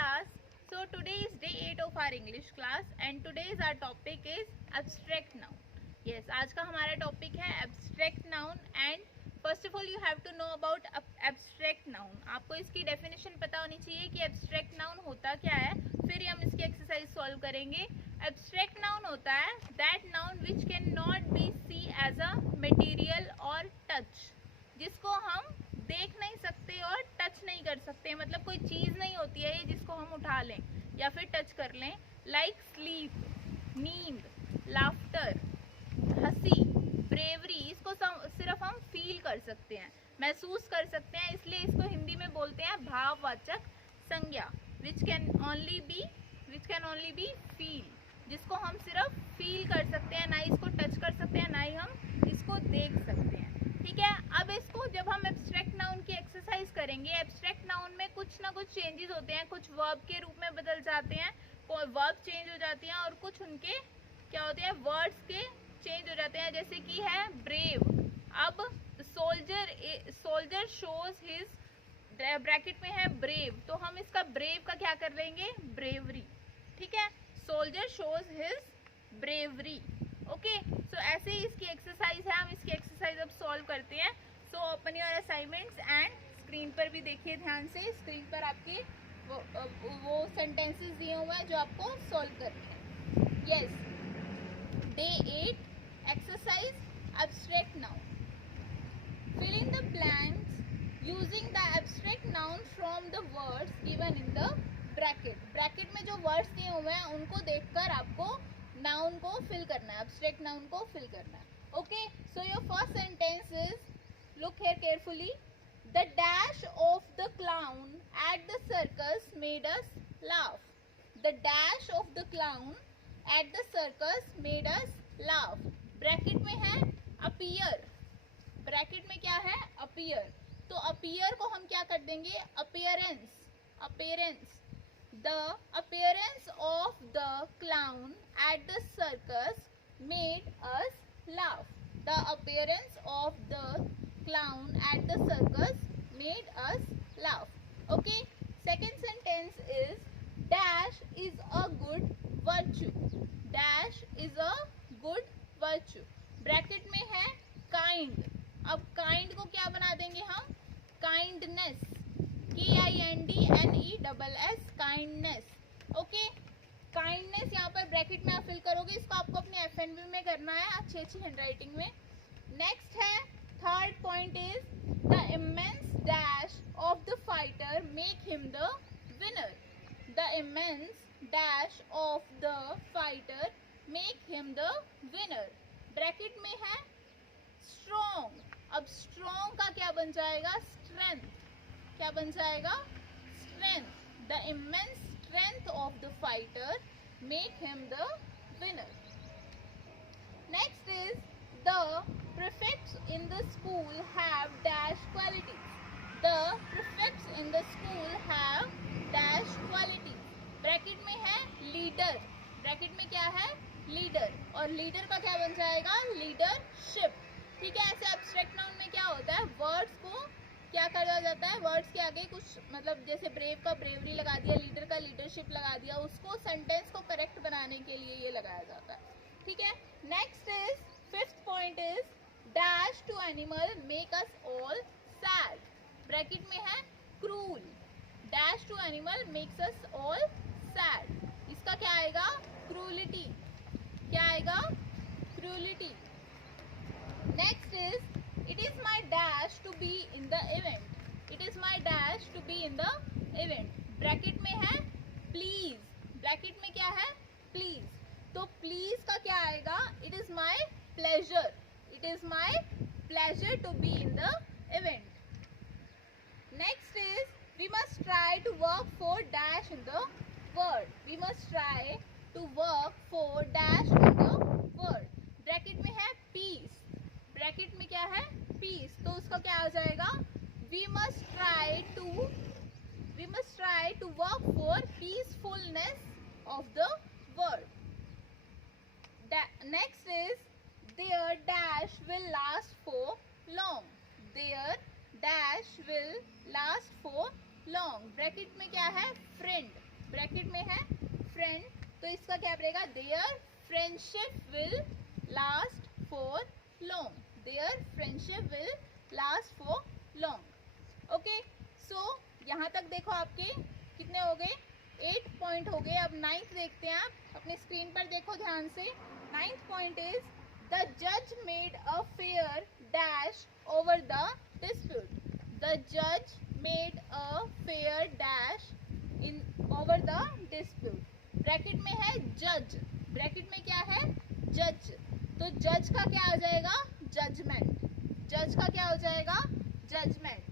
class. So today is day 8 of our English class and today's our topic is abstract noun. Yes, आज का हमारा topic है abstract noun and first of all you have to know about abstract noun. आपको इसकी definition पता होनी चाहिए कि abstract noun होता क्या है, फिर हम इसकी एक्सरसाइज सॉल्व करेंगे. Abstract noun होता है that noun which cannot be seen as a material or touch, जिसको हम देख नहीं सकते और टच नहीं कर सकते. मतलब कोई चीज नहीं होती है ये जिसको हम उठा लें या फिर टच कर लें. लाइक स्लीप, नींद, लाफ्टर, हंसी, ब्रेवरी, इसको सिर्फ हम फील कर सकते हैं, महसूस कर सकते हैं. इसलिए इसको हिंदी में बोलते हैं भाववाचक संज्ञा, which can only be feel, जिसको हम सिर्फ फील कर सकते हैं, ना इसको टच कर सकते हैं, ना ही हम इसको देख सकते हैं. ठीक है. अब इसको जब हम एब्स्ट्रैक्ट नाउन की एक्सरसाइज करेंगे, एब्स्ट्रैक्ट नाउन में कुछ ना कुछ चेंजेस होते हैं, कुछ वर्ब के रूप में बदल जाते हैं, वर्ब चेंज हो जाती हैं और कुछ उनके क्या होते हैं, वर्ड्स के चेंज हो जाते हैं. जैसे कि है ब्रेव. अब सोल्जर शोज हिज, ब्रैकेट में है ब्रेव, तो हम इसका ब्रेव का क्या कर लेंगे, ब्रेवरी. ठीक है. Soldier shows his bravery. Okay. So ऐसे ही इसकी एक्सरसाइज है, हम इसकी एक्सरसाइज अब सॉल्व करते हैं. So open your assignments and screen पर भी देखिए ध्यान से. स्क्रीन पर आपके वो सेंटेंसेस दिए हुए हैं जो आपको सॉल्व करने हैं. Yes. Day 8 exercise abstract noun. Fill in the blanks using the abstract noun from the words given in the bracket. Bracket में जो वर्ड्स दिए हुए हैं उनको देखकर आपको नाउन को फिल करना है, एब्स्ट्रैक्ट नाउन को फिल करना है. Okay. So your first sentence is, look here carefully. The dash of the clown at the circus made us laugh. The dash of the clown at the circus made us laugh. Bracket में है appear. Bracket में क्या है, appear. तो appear को हम क्या कर देंगे, appearance. Appearance. The appearance of the clown at the circus made us laugh. The appearance of the clown at the circus made us laugh. Okay. Second sentence is, dash is a good virtue. Dash is a good virtue. Bracket में है kind. अब kind को क्या बना देंगे हम, kindness. KINDNESS, kindness. Okay. Kindness यहाँ पर ब्रैकेट में आप फिल करोगे. इसको आपको अपने FNB में करना है अच्छी हैंडराइटिंग में. नेक्स्ट है third point is, the immense dash of the fighter make him the winner. The immense dash of the fighter make him the winner. Bracket में है स्ट्रॉन्ग. अब स्ट्रॉन्ग का क्या बन जाएगा, स्ट्रेंथ. क्या बन जाएगा, strength. The immense strength of the fighter make him the winner. Next is, the prefects in the school have dash qualities. The prefects in the school have dash qualities. Bracket में है leader. Bracket में क्या है, leader. और leader का क्या बन जाएगा, लीडरशिप. ठीक है. ऐसे एब्स्ट्रैक्ट नाउन में क्या होता है, वर्ड्स को क्या करा जाता है, वर्ड्स के आगे कुछ मतलब जैसे ब्रेव का ब्रेवरी लगा दिया, लीडर का लीडरशिप लगा दिया, उसको सेंटेंस को करेक्ट बनाने के लिए ये लगाया जाता है. ठीक है. Next is, fifth point is, dash to animal make us all sad. Bracket में है cruel. Dash to animal makes us all sad. इसका क्या आएगा, क्रूलिटी. क्या आएगा, cruelty. Next is, it is my dash to be in the event. It is my dash to be in the event. Bracket में है please. Bracket में क्या है, please. तो please का क्या आएगा, it is my pleasure. It is my pleasure to be in the event. Next is, we must try to work for dash in the word. We must try to work for dash in the word. Bracket में है peace. Bracket में क्या है, piece. तो उसका क्या आ जाएगा, we must try to work for peacefulness of the world. Next is, their dash will last for long. Their dash will last for long. Bracket में क्या है, फ्रेंड। ब्रैकेट में है फ्रेंड, तो इसका क्या रहेगा, their friendship will last for long, their friendship will last for long. Okay, so यहाँ तक देखो आपके कितने हो गए, 8 पॉइंट हो गए। अब 9th देखते हैं, आप अपने स्क्रीन पर देखो ध्यान से। 9th पॉइंट इज द जज made a fair dash over the dispute, the जज made a fair dash in over the dispute. Bracket में है जज, ब्रैकेट में क्या है, जज, तो जज का क्या हो जाएगा, जजमेंट, जज का क्या हो जाएगा, judgement.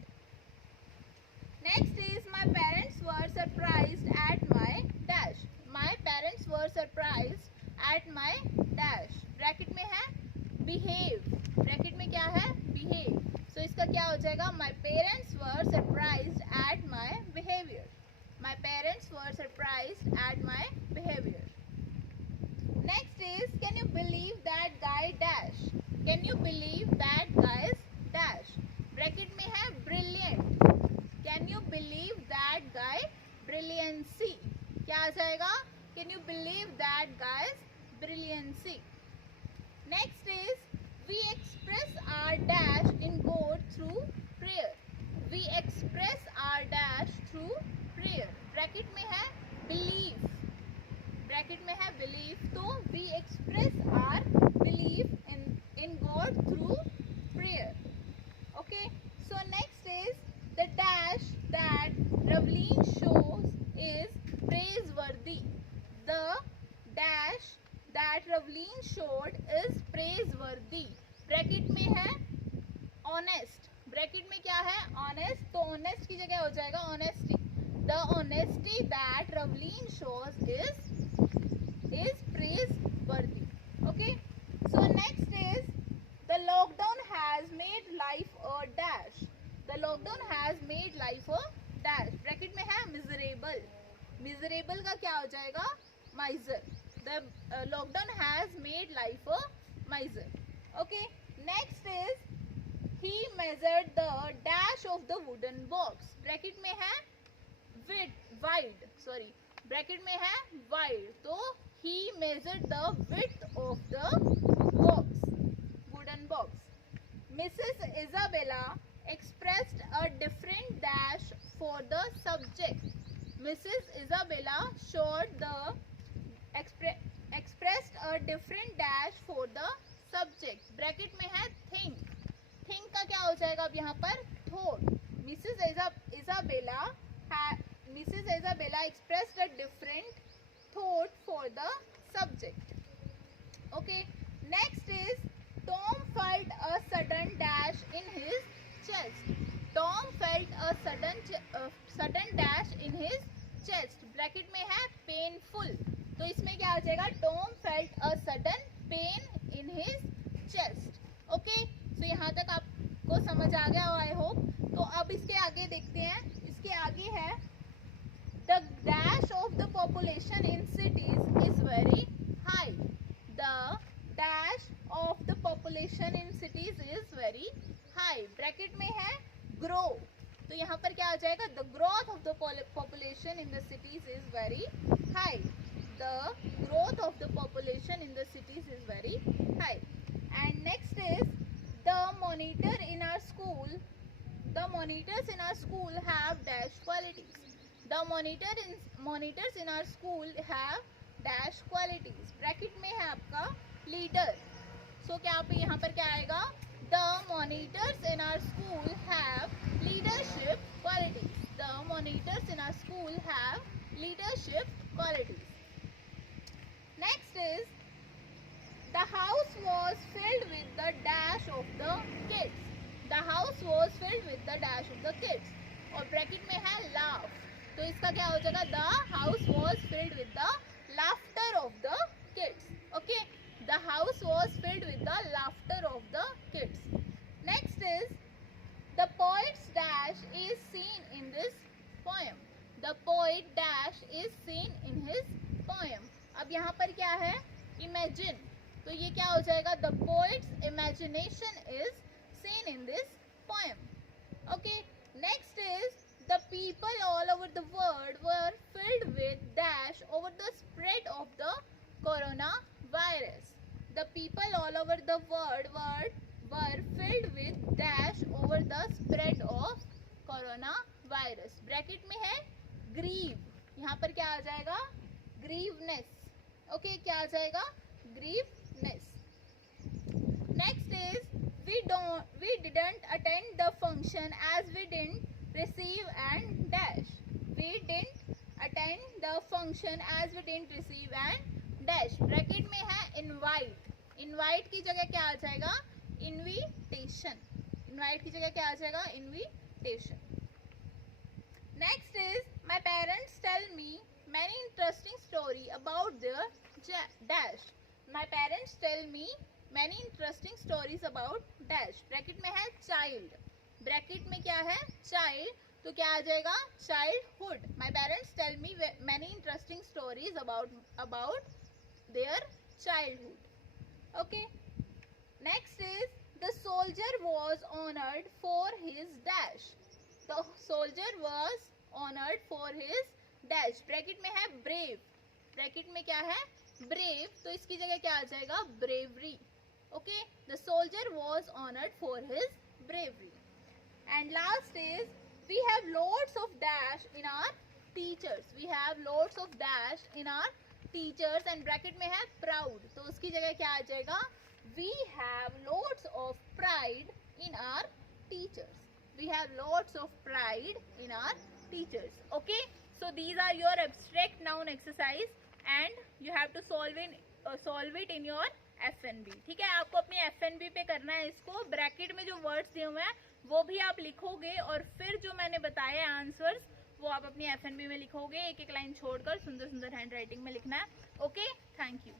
Next is my parents were surprised at my dash, my parents were surprised at my dash। Bracket में है behave, ब्रैकेट में क्या है, behave, so इसका क्या हो जाएगा, my parents were surprised at my behavior, my parents were surprised at my behavior। Next is can you believe that guy dash, can you believe that guy's dash। Bracket में है brilliant, can you believe that guy brilliancy, क्या आ जाएगा, can you believe that guy's brilliancy. Next is we express our dash in God through prayer, we express our dash through prayer. Bracket में है believe, bracket में है believe, तो we express our believe in God through prayer. Okay, so next is the dash that Ravleen shows is praiseworthy, the dash that Ravleen showed is praiseworthy। Bracket में है honest, bracket में क्या है, honest, तो honest की जगह हो जाएगा honesty, the honesty that Ravleen shows is praiseworthy। Okay, so next is the lockdown has made life a dash, the lockdown has made life a dash। Bracket में है miserable, miserable का क्या हो जाएगा, miser, the lockdown has made life a miser। okay, next is he measured the dash of the wooden box, bracket में है wide, sorry, bracket में है wide, तो he measured the width of the box, wooden box। Mrs. Isabella expressed a different dash for the subject, Mrs. Isabella showed the expressed a different dash for the subject। Bracket में है think, think का क्या हो जाएगा अब यहाँ पर, thought, Mrs. Isabella expressed a different thought for the subject। okay, next is Tom felt a sudden dash in his chest, Tom felt a sudden dash in his chest। Bracket में है painful, तो इसमें क्या आ जाएगा, Tom felt a sudden pain in his chest। Okay, so यहाँ तक आपको समझ आ गया आई होप। तो अब इसके आगे देखते हैं, इसके आगे है the dash of the population in cities is very high, the dash of the population in cities is very high। Bracket में है grow, तो यहाँ पर क्या आ जाएगा, the growth of the population in the cities is very high, the growth of the population in the cities is very high। and next is the monitor in our school, the monitors in our school have dash qualities, the monitors in our school have dash qualities। Bracket में है आपका leader, so क्या आप यहाँ पर क्या आएगा, the monitors in our school have leadership qualities, the monitors in our school have leadership qualities। next is the house was filled with the dash of the kids, the house was filled with the dash of the kids। और bracket में है laugh, तो इसका क्या हो जाएगा, the house was filled with the laughter of the kids। okay, the house was filled with the laughter of the kids। next is the poet's dash is seen in this poem, the poet dash is seen in his poem। अब यहाँ पर क्या है, imagine, तो ये क्या हो जाएगा, the poet's imagination is seen in this poem। okay, next is the people all over the world were filled with the word were filled with dash over the spread of coronavirus. Bracket में है grieve, यहाँ पर क्या आ जाएगा? grieveness. Okay, क्या आ जाएगा? grieveness. Next is we didn't attend the function as we didn't receive and dash. We didn't attend the function as we didn't receive and dash. Bracket में है invite. invite की जगह क्या आ जाएगा? invitation. invite की जगह क्या आ जाएगा? invitation. Next is my parents tell me many interesting story about their dash. My parents tell me many interesting stories about dash. Bracket में है child. ब्रैकेट में क्या है? child. तो क्या आ जाएगा? childhood. My parents tell me many interesting stories about their childhood. Okay. Next is the soldier was honored for his dash. The soldier was honored for his dash. Bracket में है brave. Bracket में क्या है? brave. तो इसकी जगह क्या आ जाएगा? bravery. Okay. The soldier was honored for his bravery. And last is we have loads of dash in our teachers. We have loads of dash in our teachers. And bracket में है proud. तो उसकी जगह क्या आ जाएगा? We have loads of pride in our teachers. We have lots of pride in our teachers. Okay, so these are your abstract noun exercise and you have to solve it in your FNB. ठीक है, आपको अपनी FNB पे करना है इसको. Bracket में जो वर्ड्स दिए हुए हैं वो भी आप लिखोगे और फिर जो मैंने बताया आंसर्स वो आप अपनी FNB में लिखोगे. एक एक लाइन छोड़कर सुंदर सुंदर हैंड राइटिंग में लिखना है. Okay, thank you.